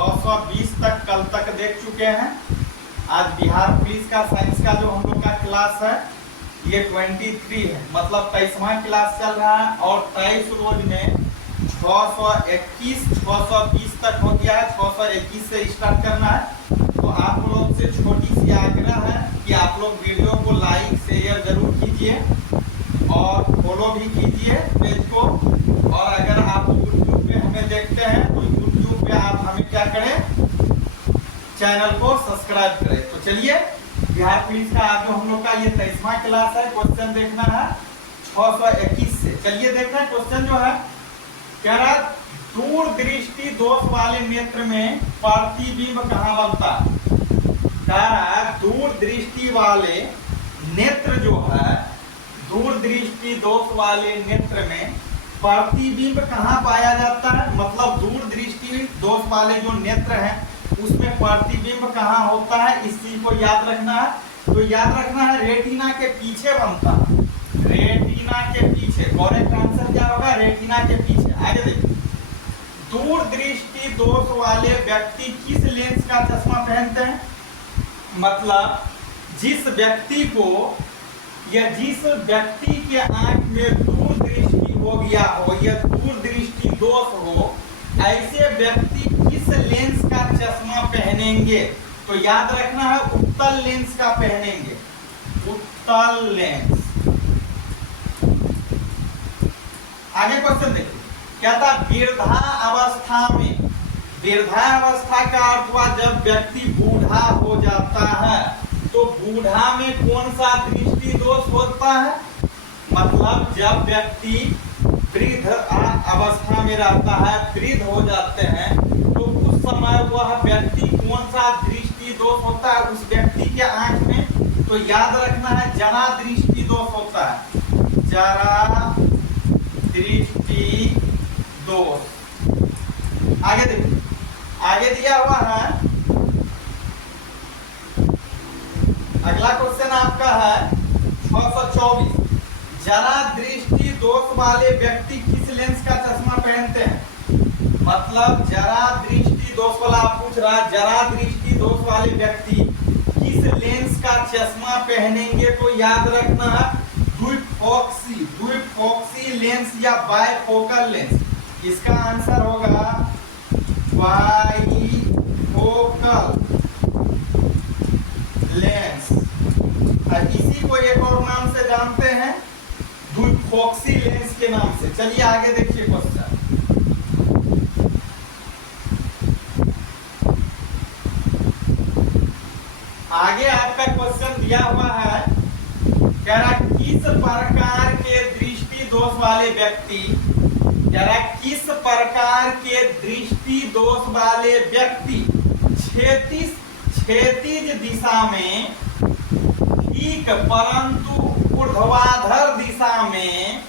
620 तक कल तक देख चुके हैं। आज बिहार पुलिस का साइंस का जो हम लोग का क्लास है ये 23 है, मतलब 23वां क्लास चल रहा है और 23 रोज में 621 620 तक हो गया है। 621 से स्टार्ट करना है। तो आप लोग से छोटी सी आग्रह है कि आप लोग वीडियो को लाइक शेयर जरूर कीजिए और फॉलो भी कीजिए पेज को। और अगर आप यूट्यूब पे हमें देखते हैं तो यूट्यूब पे आप हमें क्या करें, चैनल को सब्सक्राइब करें। तो चलिए बिहार पुलिस का आज जो हम लोग का ये 23वां क्लास है, क्वेश्चन देखना है 621 से। चलिए देखते हैं क्वेश्चन जो है कह रहा दूर दृष्टि दोष वाले नेत्र में प्रतिबिंब कहाँ बनता है। कह रहा दूर दृष्टि वाले नेत्र जो है, दूर दृष्टि दोष वाले नेत्र में प्रतिबिंब कहाँ पाया जाता है। मतलब दूर दृष्टि दोष वाले जो नेत्र हैं उसमें प्रतिबिंब कहाँ होता है, इस चीज को याद रखना है। तो याद रखना है रेटिना के पीछे बनता है, रेटिना के पीछे। करेक्ट आंसर क्या होगा, रेटिना के पीछे। आगे देखिए, दूर दृष्टि दोष वाले व्यक्ति किस लेंस का चश्मा पहनते हैं। मतलब जिस व्यक्ति को या जिस व्यक्ति के आंख में दूर दृष्टि हो गया हो या दूर दृष्टि दोष हो, ऐसे व्यक्ति किस लेंस का चश्मा पहनेंगे। तो याद रखना है उत्तल लेंस का पहनेंगे, उत्तल लेंस। आगे क्वेश्चन देखिए, क्या था वृद्धा अवस्था में। वृद्धा अवस्था का अर्थ हुआ जब व्यक्ति बूढ़ा हो जाता है। तो बूढ़ा में कौन सा दृष्टि दोष होता है। मतलब जब व्यक्ति वृद्ध अवस्था में रहता है, वृद्ध हो जाते हैं, तो उस समय वह व्यक्ति कौन सा दृष्टि दोष होता है उस व्यक्ति के आंख में। तो याद रखना है जरा दृष्टि दोष होता है, जरा दृष्टि दोष। आगे देखिए, आगे दिया हुआ है अगला क्वेश्चन आपका है 624। जरा दृष्टि दोष वाले व्यक्ति किस लेंस का चश्मा पहनते हैं। मतलब जरा दृष्टि दोष वाला आप पूछ रहा है, जरा दृष्टि दोष वाले व्यक्ति किस लेंस का चश्मा पहनेंगे। तो याद रखना है द्विफोक्सी, द्विफोक्सी लेंस या बायफोकल लेंस। इसका आंसर होगा बायफोकल लेंस। इसी को एक और नाम से जानते हैं द्विफोक्सी लेंस के नाम से। चलिए आगे देखिए क्वेश्चन। आगे आपका क्वेश्चन दिया हुआ है, कह रहा किस प्रकार के दृष्टि दोष वाले व्यक्ति, कह रहा किस प्रकार के दृष्टि दोष वाले व्यक्ति क्षैतिज दिशा में ठीक परंतु ऊर्ध्वाधर दिशा में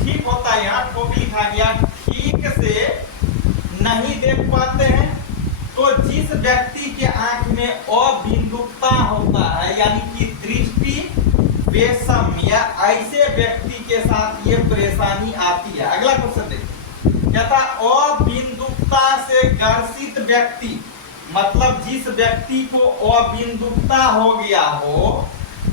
ठीक होता है, यहाँ ठोक लिखा गया, ठीक से नहीं देख पाते हैं। तो जिस व्यक्ति के आंख में अबिंदुकता होता है यानी कि दृष्टि वैषम्य, ऐसे व्यक्ति के साथ ये परेशानी आती है। अगला क्वेश्चन देखिए, क्या था अबिंदुकता से ग्रसित व्यक्ति। मतलब जिस व्यक्ति को अबिंदुकता हो गया हो,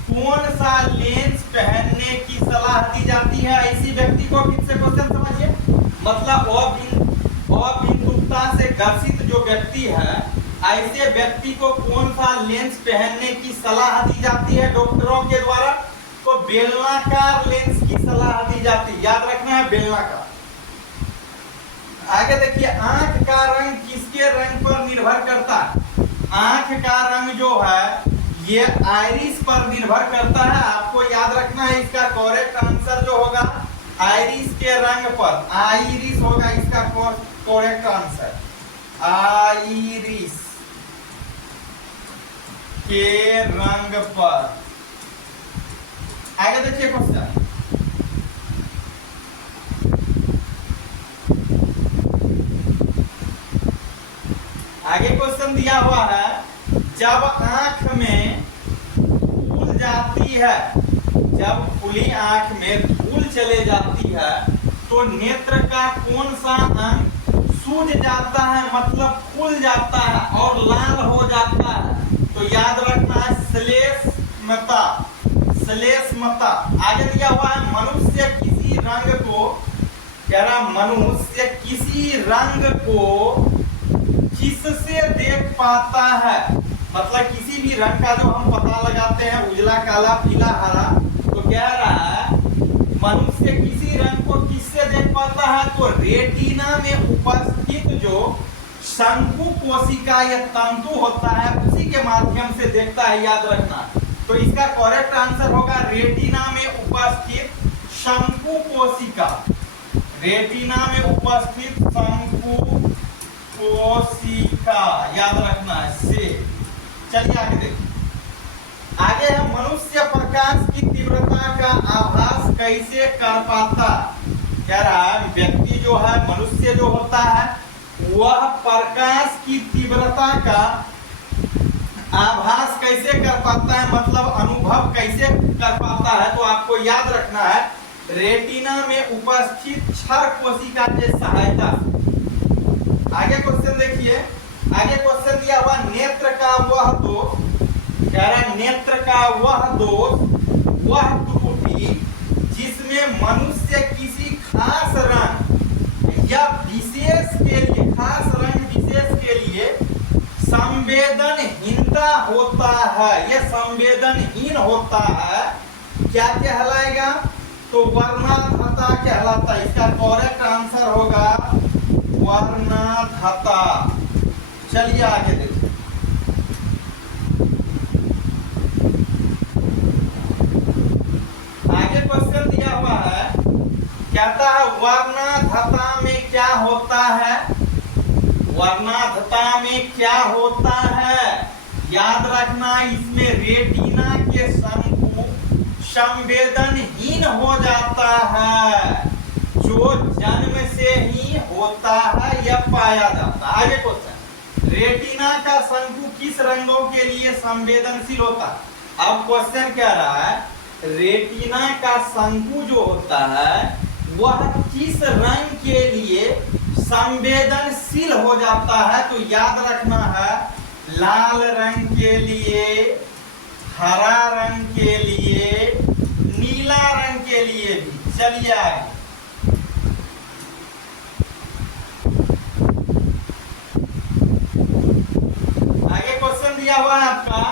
कौन सा लेंस पहनने की सलाह दी जाती है ऐसी व्यक्ति को। फिर से क्वेश्चन समझिए, मतलब अबिंदुकता से ग्रसित जो व्यक्ति है, ऐसे व्यक्ति को कौन सा लेंस पहनने की सलाह दी जाती है डॉक्टरों के द्वारा। तो बेलनाकार लेंस की सलाह दी जाती है, याद रखना है बेलनाकार। आगे देखिए, आंख का रंग किसके रंग पर निर्भर करता है। आंख का रंग जो है ये आइरिस पर निर्भर करता है। आपको याद रखना है इसका करेक्ट आंसर जो होगा आइरिस के रंग पर, आइरिस होगा इसका करेक्ट आंसर, आइरिस के रंग पर। आगे देखिए क्वेश्चन, आगे क्वेश्चन दिया हुआ है, जब आंख में धूल जाती है, जब खुली आंख में धूल चले जाती है तो नेत्र का कौन सा अंग सूज जाता है मतलब फूल जाता है और लाल हो जाता है, तो याद रखना है श्लेष्मता। श्लेष्मता। आगे दिया हुआ है मनुष्य किसी रंग को, कह रहा मनुष्य किसी रंग को किससे देख पाता है, मतलब किसी भी रंग का जो हम पता लगाते हैं उजला, काला, पीला, हरा, तो कह रहा है मनुष्य किसी रंग को किससे देख पाता है, तो रेटिना में उपस्थित जो शंकु कोशिका या तंतु होता है उसी के माध्यम से देखता है, याद रखना। तो इसका करेक्ट आंसर होगा रेटिना में उपस्थित शंकु कोशिका। रेटिना में उपस्थित शंकु कोशिका, याद रखना है से। चलिए आगे देखिए। आगे है मनुष्य प्रकाश की तीव्रता का आभास कैसे कर पाता। कह रहा है व्यक्ति जो है, मनुष्य जो होता है, वह प्रकाश की तीव्रता का आभास कैसे कर पाता है, मतलब अनुभव कैसे कर पाता है। तो आपको याद रखना है रेटिना में उपस्थित क्षर कोशिका के सहायता। आगे क्वेश्चन देखिए। आगे क्वेश्चन दिया हुआ नेत्र का वह दोष, कह रहा नेत्र का वह दोष, वह त्रुटि जिसमें मनुष्य किसी खास रंग या विशेष के लिए, खास रंग विशेष के लिए संवेदनहीनता होता है, यह संवेदनहीन होता है, क्या कहलाएगा, तो वर्णाधता कहलाता है। इसका करेक्ट आंसर होगा वर्णाधता। चलिए आगे देखिए। आगे क्वेश्चन दिया हुआ है, कहता है वर्णाधता में क्या होता है, वर्णाधता में क्या होता है, याद रखना इसमें रेटिना के शंकु संवेदनहीन हो जाता है, जो जन्म से ही होता है यह पाया जाता है। आगे क्वेश्चन, रेटिना का शंकु किस रंगों के लिए संवेदनशील होता है। अब क्वेश्चन कह रहा है रेटिना का शंकु जो होता है वह किस रंग के लिए संवेदनशील हो जाता है, तो याद रखना है लाल रंग के लिए, हरा रंग के लिए, नीला रंग के लिए भी। चलिए आगे। आगे क्वेश्चन दिया हुआ है आपका,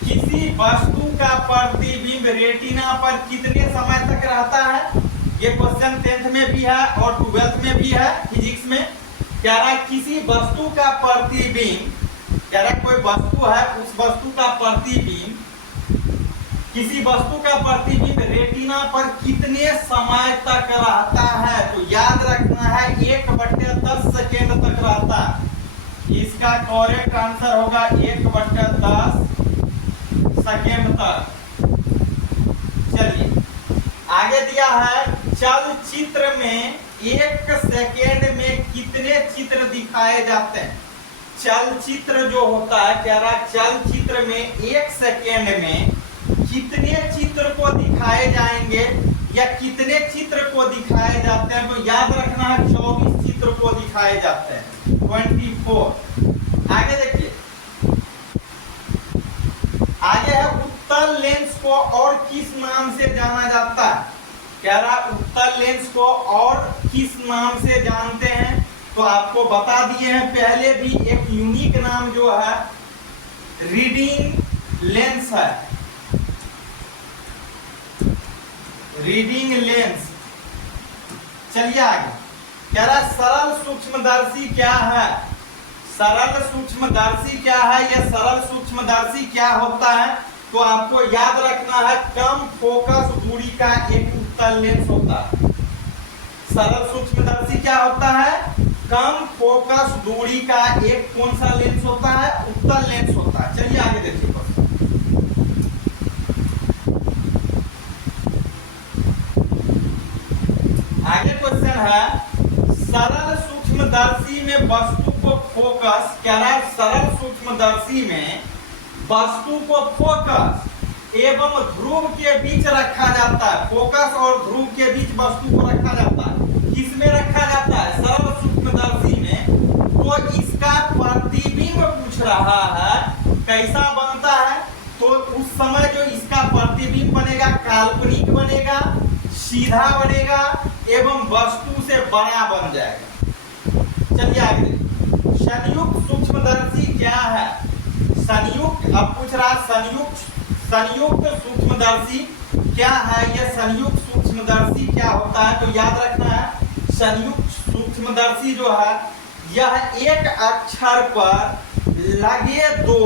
किसी वस्तु का प्रतिबिंब रेटिना पर कितने समय तक रहता है। ये क्वेश्चन 10th में भी है और 12th में भी है फिजिक्स में। कह रहा है किसी वस्तु का प्रतिबिंब, कह रहा है कोई वस्तु है, उस वस्तु का प्रतिबिंब, किसी वस्तु का प्रतिबिंब रेटिना पर कितने समय तक रहता है, तो याद रखना है 1/10 सेकेंड तक रहता है। इसका करेक्ट आंसर होगा 1/10 सेकेंड तक। चलिए आगे दिया है चलचित्र में 1 सेकेंड में कितने चित्र दिखाए जाते हैं। चलचित्र जो होता है, कह रहा है चलचित्र में 1 सेकेंड में कितने चित्र को दिखाए जाएंगे या कितने चित्र को दिखाए जाते हैं, तो याद रखना है 24 चित्र को दिखाए जाते हैं, 24। आगे देखिए। आगे है उत्तल लेंस को और किस नाम से जाना जाता है। कह रहा उत्तल लेंस को और किस नाम से जानते हैं, तो आपको बता दिए हैं पहले भी। एक यूनिक नाम जो है रीडिंग लेंस है, रीडिंग लेंस। चलिए आगे। कह रहा सरल सूक्ष्मदर्शी क्या है। सरल सूक्ष्मदर्शी क्या है, यह सरल सूक्ष्मदर्शी क्या होता है, तो आपको याद रखना है कम फोकस दूरी का एक उत्तल लेंस होता है। सरल सूक्ष्मदर्शी क्या होता है, कम फोकस दूरी का एक कौन सा लेंस होता है, उत्तल लेंस होता है। चलिए आगे देखिए। आगे क्वेश्चन है सरल सूक्ष्मदर्शी में वस्तु को फोकस, क्या है सरल सूक्ष्मदर्शी में वस्तु को फोकस एवं ध्रुव के बीच रखा जाता है। फोकस और ध्रुव के बीच वस्तु को रखा जाता है। किसमें रखा जाता है, सरल सूक्ष्मदर्शी में रहा है कैसा बनता है, तो उस समय जो इसका प्रतिबिंब बनेगा काल्पनिक बनेगा, सीधा बनेगा एवं वस्तु से बड़ा बन जाएगा। चलिए आगे देखिए, संयुक्त सूक्ष्मदर्शी क्या है? संयुक्त, अब पूछ रहा संयुक्त सूक्ष्मदर्शी क्या है? यह संयुक्त सूक्ष्मदर्शी क्या होता है? तो याद रखना है, संयुक्त सूक्ष्मदर्शी जो है यह एक अक्षर पर लगे दो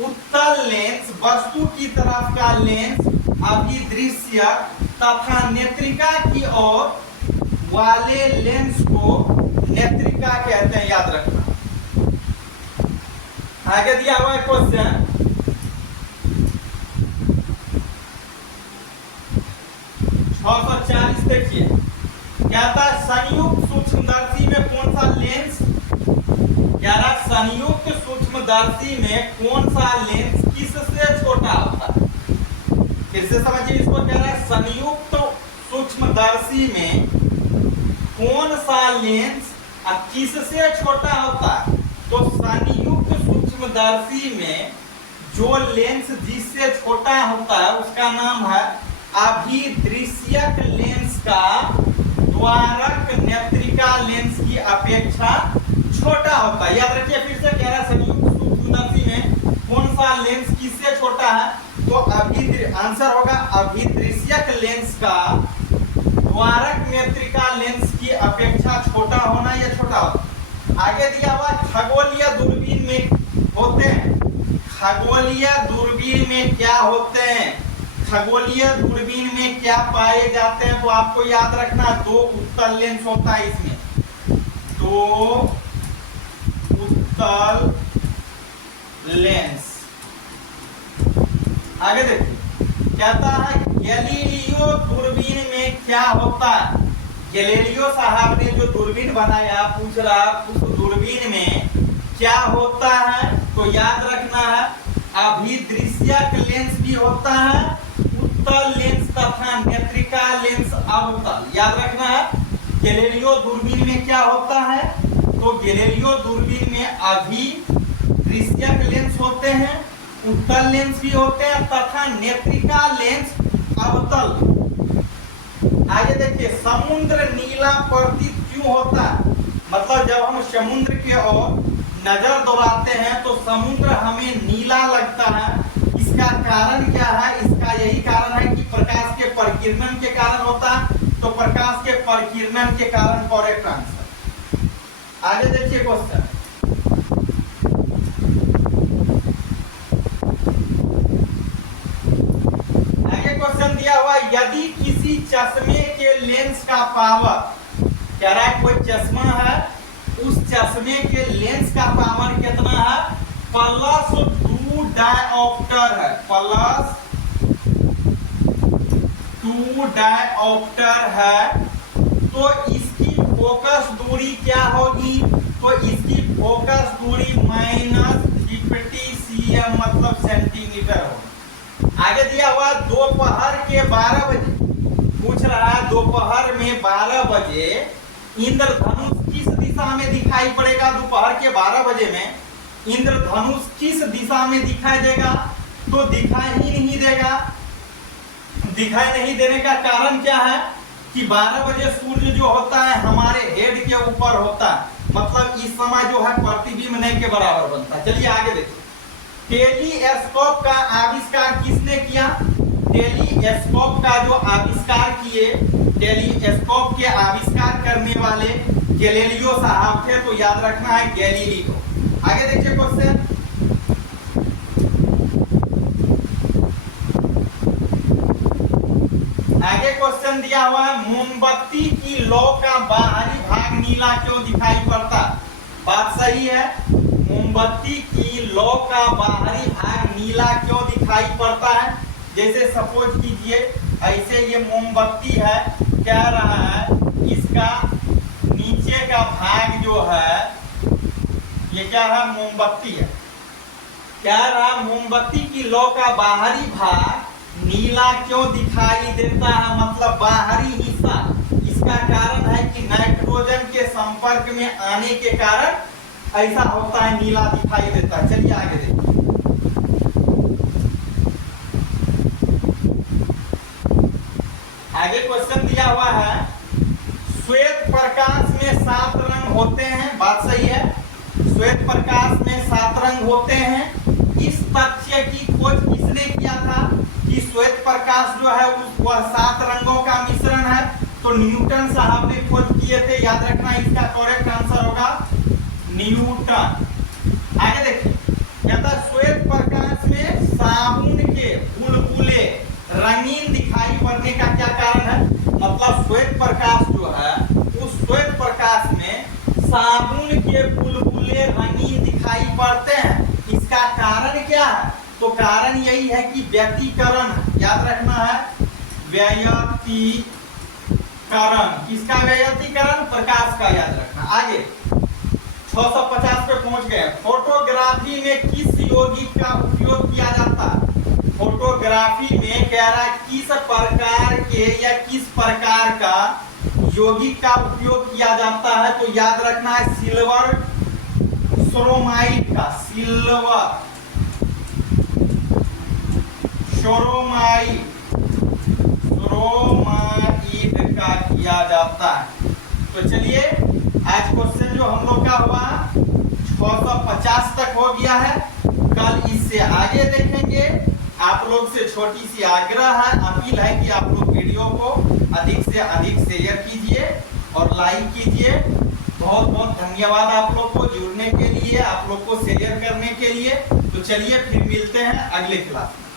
उत्तल लेंस, वस्तु की तरफ का लेंस अभिदृश्य तथा नेत्रिका की ओर वाले लेंस को नेत्रिका कहते हैं, याद रखना। आगे दिया हुआ है क्वेश्चन, 640 देखिए, क्या था? संयुक्त सूक्ष्मदर्शी में कौन सा लेंस, क्या रहा? संयुक्त सूक्ष्मदर्शी में कौन सा लेंस किससे छोटा होता है? फिर से समझिए इसको, कह रहा है संयुक्त सूक्ष्मदर्शी में कौन सा लेंस किससे छोटा होता है? तो संयुक्त सूक्ष्मदर्शी में जो लेंस जिससे छोटा होता है उसका नाम है अभिदृश्यक लेंस का द्वारक नेत्रिका लेंस की अपेक्षा छोटा होता है। याद रखिए, फिर से कह रहा है संयुक्त सूक्ष्मदर्शी में कौन सा लेंस किससे छोटा है? तो आंसर होगा अभिदृश्यक लेंस का द्वारक नेत्रिका लेंस की अपेक्षा छोटा होना या छोटा होना। आगे दिया हुआ खगोलीय दूरबीन में होते हैं, खगोलीय दूरबीन में क्या होते हैं? खगोलीय दूरबीन में क्या पाए जाते हैं? तो आपको याद रखना, दो उत्तल लेंस होता है इसमें, दो उत्तल लेंस। आगे देखिए, कहता है गैलीलियो दूरबीन में क्या होता है? गैलीलियो साहब ने जो दूरबीन बनाया, पूछ रहा उस दूरबीन में क्या होता है? तो याद रखना है अभिदृश्यक लेंस भी होता है, उत्तल लेंस तथा नेत्रिका लेंस अवतल। याद रखना है गैलीलियो दूरबीन में क्या होता है? तो गैलीलियो दूरबीन में अभिदृश्यक लेंस होते हैं, उत्तल लेंस भी होते हैं तथा नेत्रिका लेंस अवतल। आगे देखिए, समुद्र नीला प्रतीत क्यों होता है? मतलब जब हम समुद्र की ओर नजर दौड़ाते हैं तो समुद्र हमें नीला लगता है, इसका कारण क्या है? इसका यही कारण है कि प्रकाश के परिकिरणन के कारण होता है, तो प्रकाश के परिकिरणन के कारण करेक्ट आंसर। आगे देखिए क्वेश्चन, आगे क्वेश्चन दिया हुआ, यदि किसी चश्मे के लेंस का पावर, कह रहा है कोई चश्मा है, उस चश्मे के लेंस का पावर कितना है? +2 डायोप्टर है, +2 डायोप्टर है। तो इसकी फोकस दूरी क्या होगी? तो इसकी फोकस दूरी -50 cm मतलब सेंटीमीटर होगी। आगे दिया हुआ दोपहर के 12 बजे, पूछ रहा है दोपहर में 12 बजे इंद्रधनुष किस दिशा में दिखाई पड़ेगा? दोपहर के 12 बजे में इंद्रधनुष किस दिशा में दिखाई देगा? तो दिखाई ही नहीं देगा। दिखाई नहीं देने का कारण क्या है कि 12 बजे सूर्य जो होता है हमारे हेड के ऊपर होता है, मतलब इस समय जो है प्रतिबिंब नहीं के बराबर बनता है। चलिए आगे देखिए, टेलीस्कोप का आविष्कार किसने किया? टेलीस्कोप का जो आविष्कार किए, टेलीस्कोप के आविष्कार करने वाले गैलीलियो साहब थे, तो याद रखना है गैलीलियो। आगे देखिए क्वेश्चन, आगे क्वेश्चन दिया हुआ है, मोमबत्ती की लौ का बाहरी भाग नीला क्यों दिखाई पड़ता? बात सही है, मोमबत्ती की लौ का बाहरी भाग नीला क्यों दिखाई पड़ता है? जैसे सपोज कीजिए ऐसे ये मोमबत्ती है, कह रहा है इसका नीचे का भाग जो है ये क्या है? मोमबत्ती है। कह रहा मोमबत्ती की लौ का बाहरी भाग नीला क्यों दिखाई देता है? मतलब बाहरी हिस्सा, इसका कारण है कि नाइट्रोजन के संपर्क में आने के कारण ऐसा होता है, नीला दिखाई देता है। चलिए आगे देखिए। आगे क्वेश्चन दिया हुआ है, श्वेत प्रकाश में 7 रंग होते हैं। बात सही है, श्वेत प्रकाश में 7 रंग होते हैं। इस तथ्य की खोज किसने किया था कि श्वेत प्रकाश जो है वह 7 रंगों का मिश्रण है? तो न्यूटन साहब ने खोज किए थे। याद रखना, इसका करेक्ट आंसर होगा न्यूटन। आगे देखिए, कहता श्वेत प्रकाश में साबुन के बुलबुले रंगीन दिखाई पड़ने का क्या कारण है? मतलब श्वेत प्रकाश जो है उस श्वेत प्रकाश में साबुन के बुलबुले रंगीन दिखाई पड़ते हैं। इसका कारण क्या है? तो कारण यही है कि व्यतिकरण। याद रखना है, व्यतिकरण। किसका व्यतिकरण? प्रकाश का। याद रखना। आगे 650 पे पहुंच गए। फोटोग्राफी में किस यौगिक का उपयोग किया जाता है? फोटोग्राफी में कह रहा है किस प्रकार के या किस प्रकार का यौगिक का उपयोग किया जाता है? तो याद रखना है सिल्वर सोरोमाइड का। सिल्वर सोरोमाइड का किया जाता है। तो चलिए, आज क्वेश्चन जो हम लोग का हुआ 650 तक हो गया है। कल इससे आगे देखेंगे। आप लोग से छोटी सी आग्रह है, अपील है कि आप लोग वीडियो को अधिक से अधिक शेयर कीजिए और लाइक कीजिए। बहुत बहुत धन्यवाद आप लोग को जुड़ने के लिए, आप लोग को शेयर करने के लिए। तो चलिए फिर मिलते हैं अगले क्लास में।